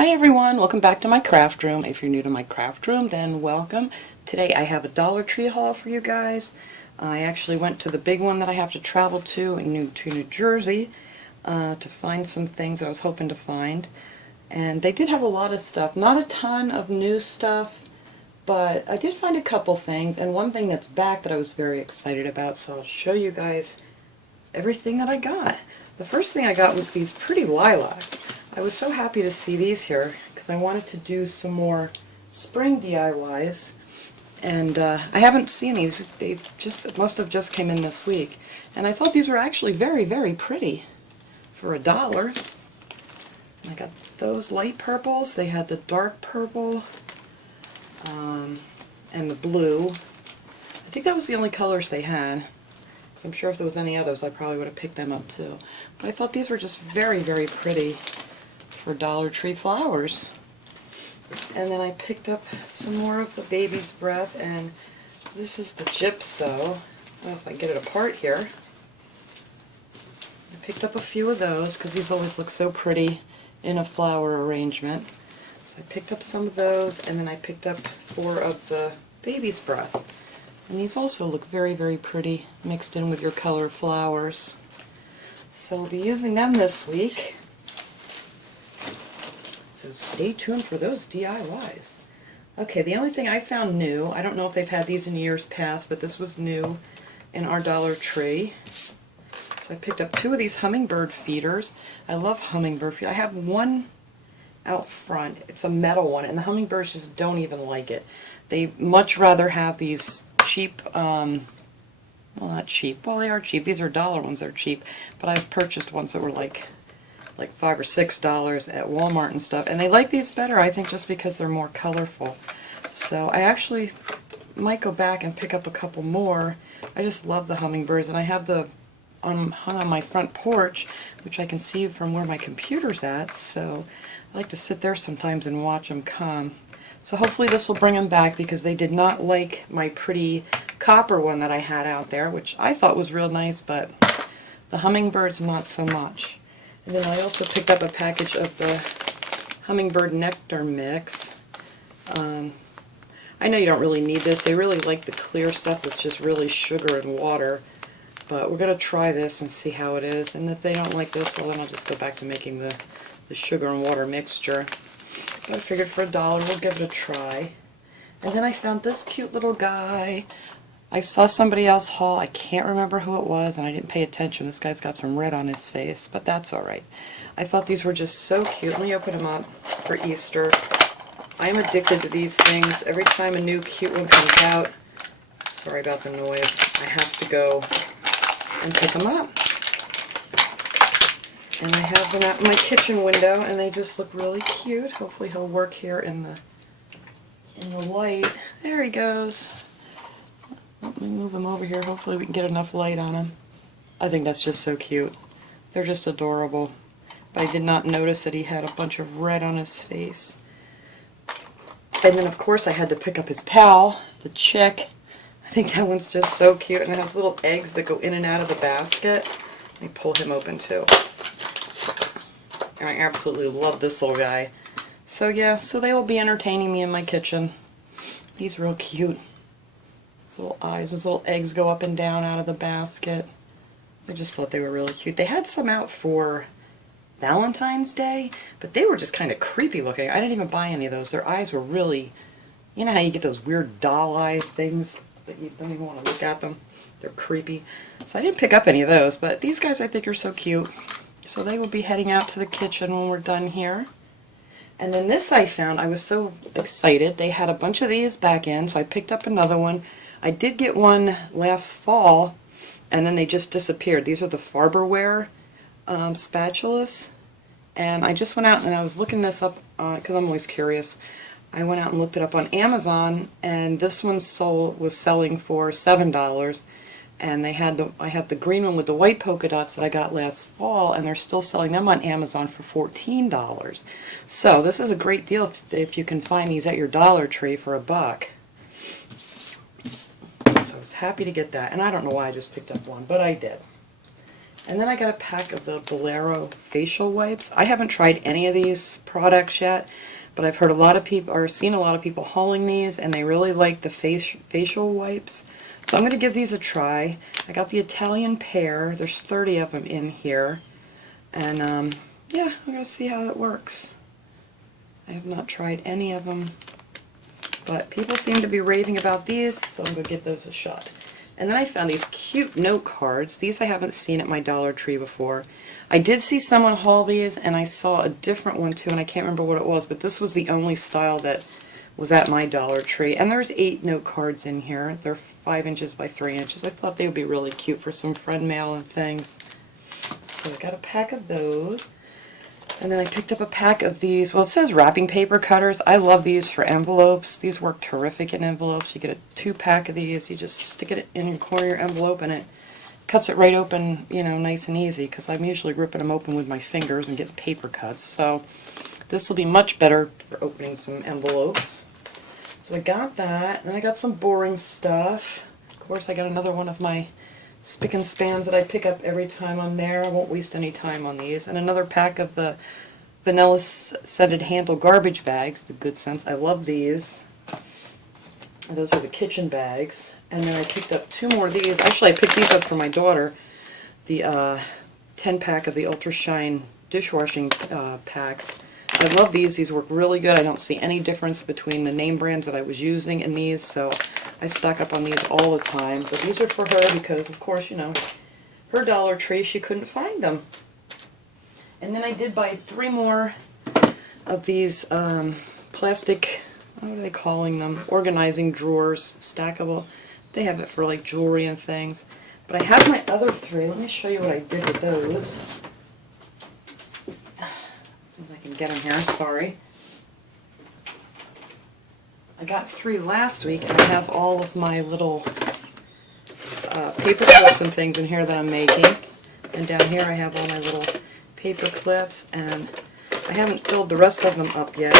Hi everyone, welcome back to my craft room. If you're new to my craft room, then welcome. Today I have a Dollar Tree haul for you guys. I actually went to the big one that I have to travel to in New Jersey to find some things I was hoping to find. And they did have a lot of stuff, not a ton of new stuff, but I did find a couple things, and one thing that's back that I was very excited about, so I'll show you guys everything that I got. The first thing I got was these pretty lilacs. I was so happy to see these here because I wanted to do some more spring DIYs, and I haven't seen these. They must have just came in this week, and I thought these were actually very, very pretty for $1. I got those light purples. They had the dark purple and the blue. I think that was the only colors they had. So I'm sure if there was any others, I probably would have picked them up too. But I thought these were just very, very pretty for Dollar Tree flowers. And then I picked up some more of the baby's breath, and this is the gypso. Well, if I get it apart here. I picked up a few of those because these always look so pretty in a flower arrangement. So I picked up some of those, and then I picked up 4 of the baby's breath. And these also look very, very pretty mixed in with your color flowers. So we'll be using them this week. So stay tuned for those DIYs. Okay, the only thing I found new, I don't know if they've had these in years past, but this was new in our Dollar Tree. So I picked up 2 of these Hummingbird Feeders. I love Hummingbird Feeders. I have one out front. It's a metal one, and the hummingbirds just don't even like it. They much rather have these cheap, well, not cheap, well, they are cheap. These are dollar ones, they're cheap, but I've purchased ones that were like $5 or $6 at Walmart and stuff, and they like these better, I think, just because they're more colorful. So I actually might go back and pick up a couple more. I just love the hummingbirds, and I have the hung on my front porch, which I can see from where my computer's at, so I like to sit there sometimes and watch them come. So hopefully this will bring them back, because they did not like my pretty copper one that I had out there, which I thought was real nice, but the hummingbirds not so much. And then I also picked up a package of the Hummingbird Neptr mix. I know you don't really need this. They really like the clear stuff that's just really sugar and water. But we're going to try this and see how it is. And if they don't like this, well, then I'll just go back to making the sugar and water mixture. But I figured for $1, we'll give it a try. And then I found this cute little guy. I saw somebody else haul, I can't remember who it was, and I didn't pay attention. This guy's got some red on his face, but that's alright. I thought these were just so cute. Let me open them up for Easter. I am addicted to these things. Every time a new cute one comes out, sorry about the noise, I have to go and pick them up. And I have them out in my kitchen window, and they just look really cute. Hopefully he'll work here in the light. There he goes. Let me move him over here. Hopefully we can get enough light on him. I think that's just so cute. They're just adorable. But I did not notice that he had a bunch of red on his face. And then of course I had to pick up his pal, the chick. I think that one's just so cute, and it has little eggs that go in and out of the basket. Let me pull him open too. I absolutely love this little guy. So yeah, so they will be entertaining me in my kitchen. He's real cute. His little eyes, his little eggs go up and down out of the basket. I just thought they were really cute. They had some out for Valentine's Day, but they were just kind of creepy looking. I didn't even buy any of those. Their eyes were really, you know how you get those weird doll eye things that you don't even want to look at them? They're creepy. So I didn't pick up any of those, but these guys I think are so cute. So they will be heading out to the kitchen when we're done here. And then this I found, I was so excited. They had a bunch of these back in, so I picked up another one. I did get one last fall, and then they just disappeared. These are the Farber spatulas. And I just went out and I was looking this up, because I'm always curious. I went out and looked it up on Amazon, and this one was selling for $7. And they had I have the green one with the white polka dots that I got last fall, and they're still selling them on Amazon for $14. So this is a great deal if you can find these at your Dollar Tree for $1. So I was happy to get that, and I don't know why I just picked up one, but I did. And then I got a pack of the Bolero facial wipes. I haven't tried any of these products yet, but I've heard a lot of people, or seen a lot of people hauling these, and they really like the facial wipes. So I'm going to give these a try. I got the Italian pear. There's 30 of them in here. And yeah, I'm going to see how it works. I have not tried any of them, but people seem to be raving about these, so I'm going to give those a shot. And then I found these cute note cards. These I haven't seen at my Dollar Tree before. I did see someone haul these, and I saw a different one too, and I can't remember what it was, but this was the only style that was at my Dollar Tree. And there's 8 note cards in here. They're 5 inches by 3 inches. I thought they would be really cute for some friend mail and things. So I got a pack of those. And then I picked up a pack of these, well, it says wrapping paper cutters. I love these for envelopes. These work terrific in envelopes. You get a 2-pack of these. You just stick it in the corner of your envelope and it cuts it right open, you know, nice and easy, because I'm usually ripping them open with my fingers and getting paper cuts. So this will be much better for opening some envelopes. So I got that, and I got some boring stuff. Of course, I got another one of my spick and spans that I pick up every time I'm there. I won't waste any time on these. And another pack of the vanilla scented handle garbage bags, the Good Sense. I love these. And those are the kitchen bags. And then I picked up 2 more of these. Actually, I picked these up for my daughter. The 10-pack of the Ultra Shine dishwashing packs. I love these. These work really good. I don't see any difference between the name brands that I was using and these, so I stock up on these all the time. But these are for her because, of course, you know, her Dollar Tree, she couldn't find them. And then I did buy 3 more of these plastic, what are they calling them? Organizing drawers, stackable. They have it for like jewelry and things. But I have my other 3. Let me show you what I did with those. As soon as I can get them here, sorry. I got 3 last week, and I have all of my little paper clips and things in here that I'm making. And down here I have all my little paper clips, and I haven't filled the rest of them up yet.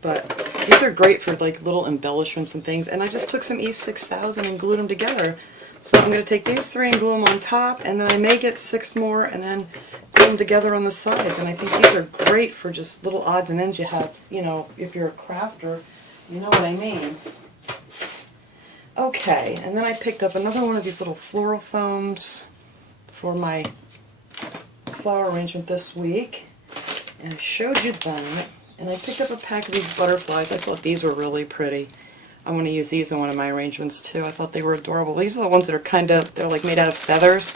But these are great for like little embellishments and things. And I just took some E6000 and glued them together. So I'm going to take these 3 and glue them on top, and then I may get 6 more and then glue them together on the sides. And I think these are great for just little odds and ends you have, you know, if you're a crafter, you know what I mean. Okay, and then I picked up another one of these little Floral Phones for my flower arrangement this week. And I showed you that. And I picked up a pack of these butterflies. I thought these were really pretty. I'm going to use these in one of my arrangements too. I thought they were adorable. These are the ones that are they're like made out of feathers.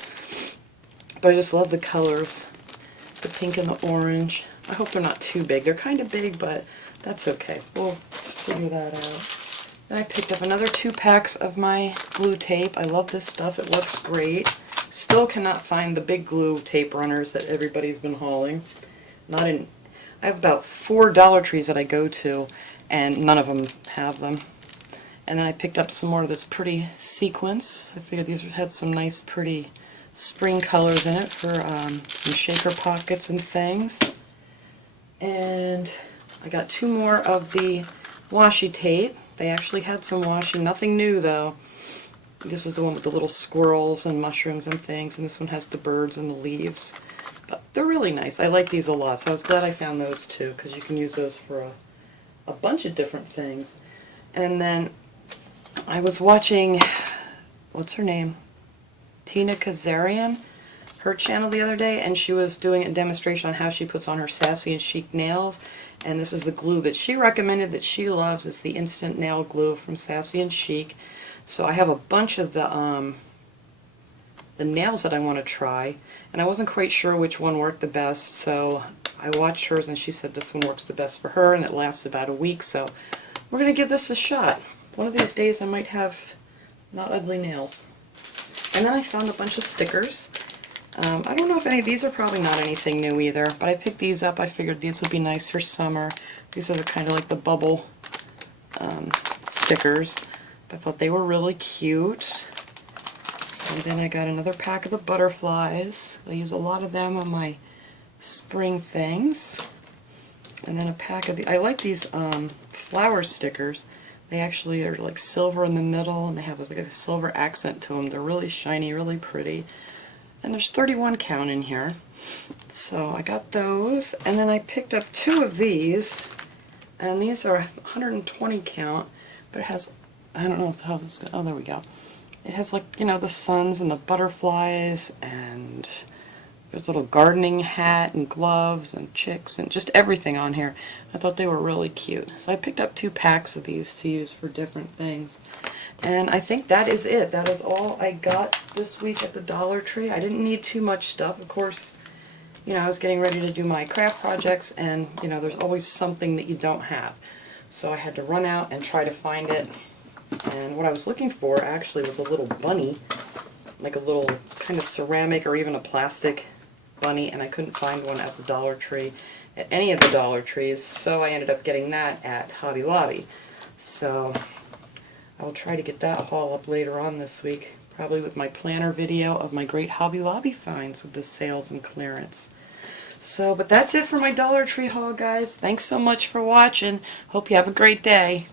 But I just love the colors. The pink and the orange. I hope they're not too big. They're kind of big, but that's okay. We'll figure that out. Then I picked up another 2 packs of my glue tape. I love this stuff. It works great. Still cannot find the big glue tape runners that everybody's been hauling. I have about 4 Dollar Trees that I go to, and none of them have them. And then I picked up some more of this pretty sequins. I figured these had some nice pretty spring colors in it for some shaker pockets and things. And I got 2 more of the washi tape. They actually had some washi, nothing new though. This is the one with the little squirrels and mushrooms and things, and this one has the birds and the leaves. But they're really nice. I like these a lot, so I was glad I found those too, because you can use those for a bunch of different things. And then I was watching, what's her name? Tina Kazarian, her channel the other day, and she was doing a demonstration on how she puts on her Sassy and Chic nails. And this is the glue that she recommended that she loves. It's the Instant Nail Glue from Sassy and Chic. So I have a bunch of the nails that I want to try, and I wasn't quite sure which one worked the best, so I watched hers and she said this one works the best for her and it lasts about a week, so we're going to give this a shot. One of these days I might have not ugly nails. And then I found a bunch of stickers. I don't know if any of these are probably not anything new either, but I picked these up. I figured these would be nice for summer. These are the kind of like the bubble stickers. I thought they were really cute. And then I got another pack of the butterflies. I use a lot of them on my spring things. And then a pack of I like these flower stickers. They actually are like silver in the middle, and they have like a silver accent to them. They're really shiny, really pretty. and there's 31 count in here. So I got those, and then I picked up 2 of these, and these are 120 count, but it has, I don't know how this, oh, there we go. It has, like, you know, the suns and the butterflies, and there's a little gardening hat and gloves and chicks and just everything on here. I thought they were really cute. So I picked up 2 packs of these to use for different things. And I think that is it. That is all I got this week at the Dollar Tree. I didn't need too much stuff. Of course, you know, I was getting ready to do my craft projects, and, you know, there's always something that you don't have. So I had to run out and try to find it. And what I was looking for actually was a little bunny, like a little kind of ceramic or even a plastic bunny, and I couldn't find one at the Dollar Tree, at any of the Dollar Trees, so I ended up getting that at Hobby Lobby. So I will try to get that haul up later on this week, probably with my planner video of my great Hobby Lobby finds with the sales and clearance. So, but that's it for my Dollar Tree haul, guys. Thanks so much for watching. Hope you have a great day.